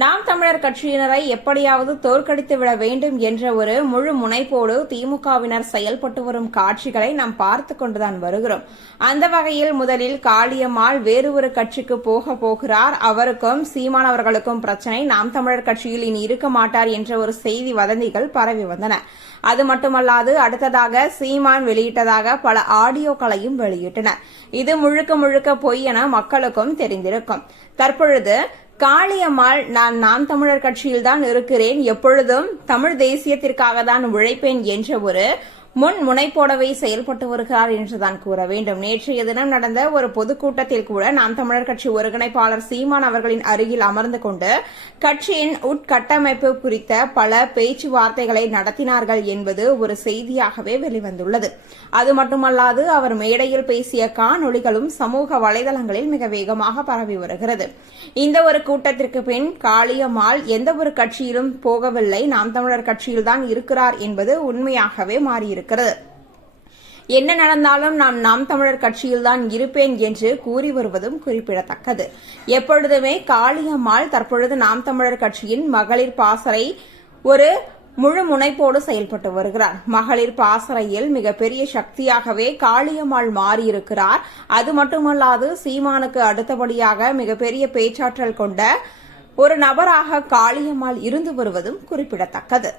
நாம் தமிழர் கட்சியினரை எப்படியாவது தோற்கடித்து விட வேண்டும் என்ற ஒரு முழு முனைப்போடு திமுகவினர் செயல்பட்டு வரும் காட்சிகளை நாம் பார்த்து கொண்டுதான் வருகிறோம். அந்த வகையில் முதலில் காளியம்மாள் வேறு ஒரு கட்சிக்கு போகிறார். அவருக்கும் சீமான் அவர்களுக்கும் பிரச்சனை, நாம் தமிழர் கட்சியில் இனி இருக்க மாட்டார் என்ற ஒரு செய்தி வதந்திகள் பரவி வந்தன. அது மட்டுமல்லாது அடுத்ததாக சீமான் வெளியிட்டதாக பல ஆடியோக்களையும் வெளியிட்டனர். இது முழுக்க முழுக்க பொய் என மக்களுக்கும் தெரிந்திருக்கும். தற்பொழுது காளியம்மாள், நான் நாம் தமிழர் கட்சியில்தான் இருக்கிறேன், எப்பொழுதும் தமிழ் தேசியத்திற்காக தான் உழைப்பேன் என்ற ஒரு முன் முனைப்போடவே செயல்பட்டு வருகிறார் என்றுதான் கூற வேண்டும். நேற்றைய தினம் நடந்த ஒரு பொதுக்கூட்டத்தில் கூட நாம் தமிழர் கட்சி ஒருங்கிணைப்பாளர் சீமான் அவர்களின் அருகில் அமர்ந்து கொண்டு கட்சியின் உட்கட்டமைப்பு குறித்த பல பேச்சுவார்த்தைகளை நடத்தினார்கள் என்பது ஒரு செய்தியாகவே வெளிவந்துள்ளது. அது மட்டுமல்லாது அவர் மேடையில் பேசிய காணொளிகளும் சமூக வலைதளங்களில் மிக வேகமாக பரவி வருகிறது. இந்த ஒரு கூட்டத்திற்கு பின் காளியம்மாள் எந்த ஒரு கட்சியிலும் போகவில்லை, நாம் தமிழர் கட்சியில்தான் இருக்கிறார் என்பது உண்மையாகவே மாறியிருக்கிறது. என்ன நடந்தாலும் நான் நாம் தமிழர் கட்சியில்தான் இருப்பேன் என்று கூறி வருவதும் குறிப்பிடத்தக்கது. எப்பொழுதுமே காளியம்மாள் தற்பொழுது நாம் தமிழர் கட்சியின் மகளிர் பாசறை ஒரு முழு முனைப்போடு செயல்பட்டு வருகிறார். மகளிர் பாசறையில் மிகப்பெரிய சக்தியாகவே காளியம்மாள் மாறியிருக்கிறார். அது மட்டுமல்லாது சீமானுக்கு அடுத்தபடியாக மிகப்பெரிய பேச்சாற்றல் கொண்ட ஒரு நபராக காளியம்மாள் இருந்து வருவதும் குறிப்பிடத்தக்கது.